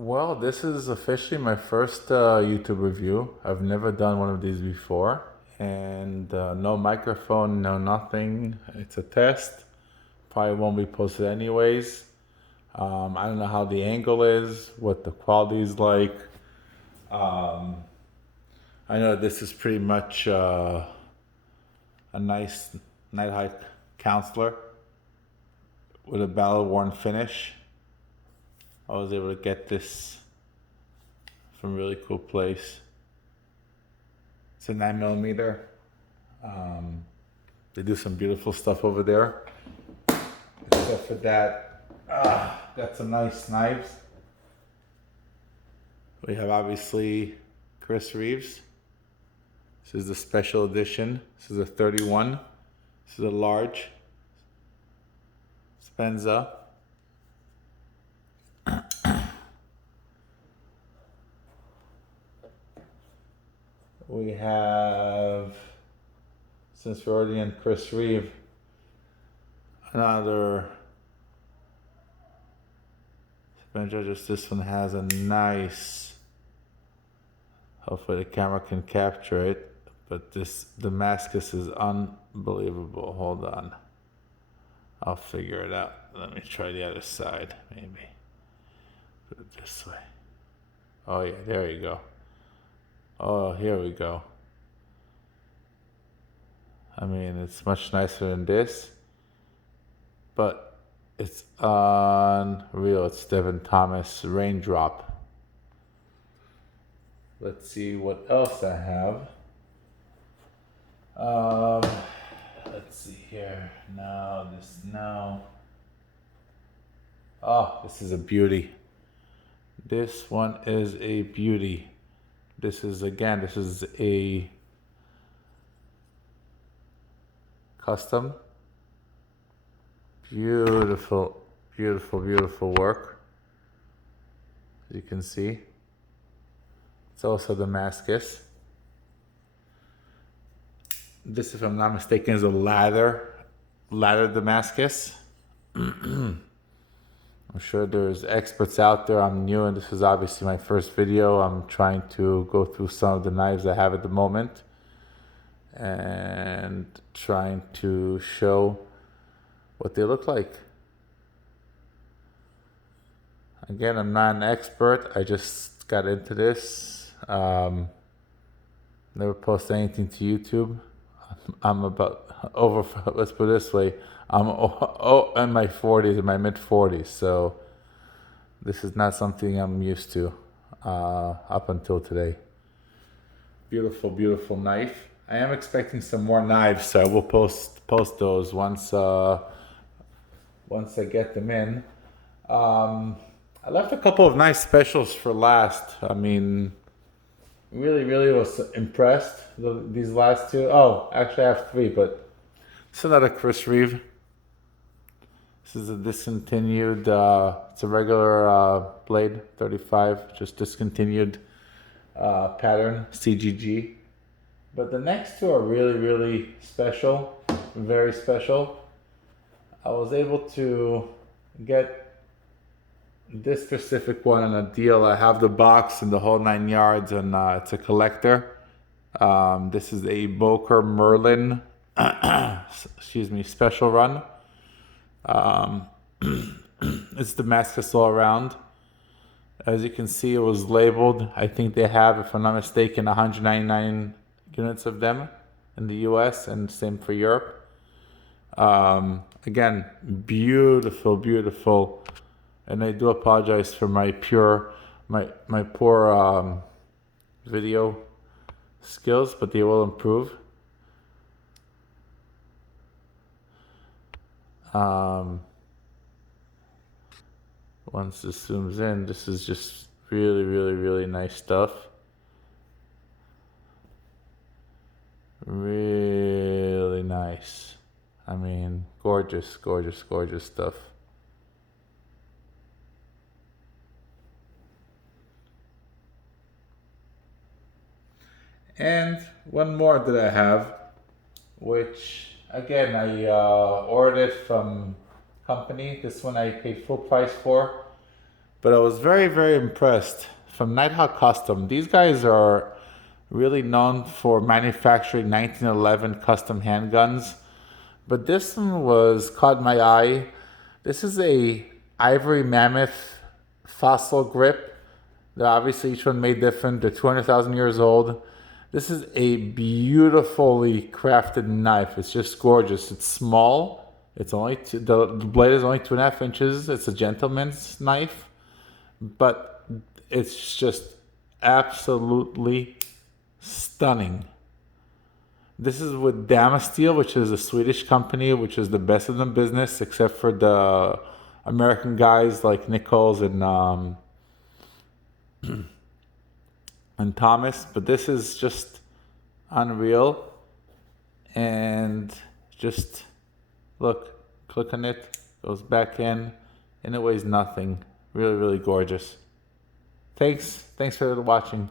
Well, this is officially my first YouTube review. I've never done one of these before, and no microphone, no nothing. It's a test. Probably won't be posted anyways. I don't know how the angle is, what the quality is like. Um, I know this is pretty much a nice night hike counselor with a battle-worn finish. I was able to get this from a really cool place. It's a 9mm. They do some beautiful stuff over there. Except for that, got some nice knives. We have obviously Chris Reeves. This is the special edition. This is a 31. This is a large. Spenza. We have, since we're already in Chris Reeve, another Spencer. Just this one has a nice, hopefully the camera can capture it, but this Damascus is unbelievable. Hold on. I'll figure it out. Let me try the other side, maybe. Put it this way. Oh yeah, there you go. Oh, here we go. I mean, it's much nicer than this, but it's unreal. It's Devin Thomas Raindrop. Let's see what else I have. Let's see here. No. Oh, this is a beauty. This one is a beauty. This is a custom. Beautiful, beautiful, beautiful work. As you can see. It's also Damascus. This, if I'm not mistaken, is a ladder Damascus. I'm sure there's experts out there. I'm new, and this is obviously my first video. I'm trying to go through some of the knives I have at the moment and trying to show what they look like. Again, I'm not an expert. I just got into this. Never posted anything to YouTube. I'm about over, let's put it this way, I'm in my 40s, in my mid 40s, so this is not something I'm used to up until today. Beautiful, beautiful knife. I am expecting some more knives, so I will post those once I get them in. I left a couple of nice specials for last. I mean, really was impressed. These last two. Oh, actually I have three, but this is another Chris Reeve. This is a discontinued, it's a regular blade, 35, just discontinued pattern, CGG. But the next two are really special, very special. I was able to get this specific one in a deal. I have the box and the whole 9 yards, and it's a collector. This is a Boker Merlin, excuse me, special run. It's Damascus all around. As you can see, it was labeled. I think they have, if I'm not mistaken, 199 units of them in the US, and same for Europe. Again, beautiful. And I do apologize for my poor video skills, but they will improve. Once this zooms in, this is just really nice stuff. Really nice. I mean, gorgeous stuff. And one more that I have, which again I ordered it from company. This one I paid full price for. But I was very, very impressed from Nighthawk Custom. These guys are really known for manufacturing 1911 custom handguns. But this one was caught my eye. This is a ivory mammoth fossil grip. They're obviously each one made different. They're 200,000 years old. This is a beautifully crafted knife. It's just gorgeous. It's small. It's only the blade is only 2.5 inches. It's a gentleman's knife, but it's just absolutely stunning. This is with Damscus, which is a Swedish company, which is the best in the business, except for the American guys like Nichols and Thomas. But this is just unreal. And just look, click on it, goes back in, and it weighs nothing. Really, really gorgeous. Thanks for watching.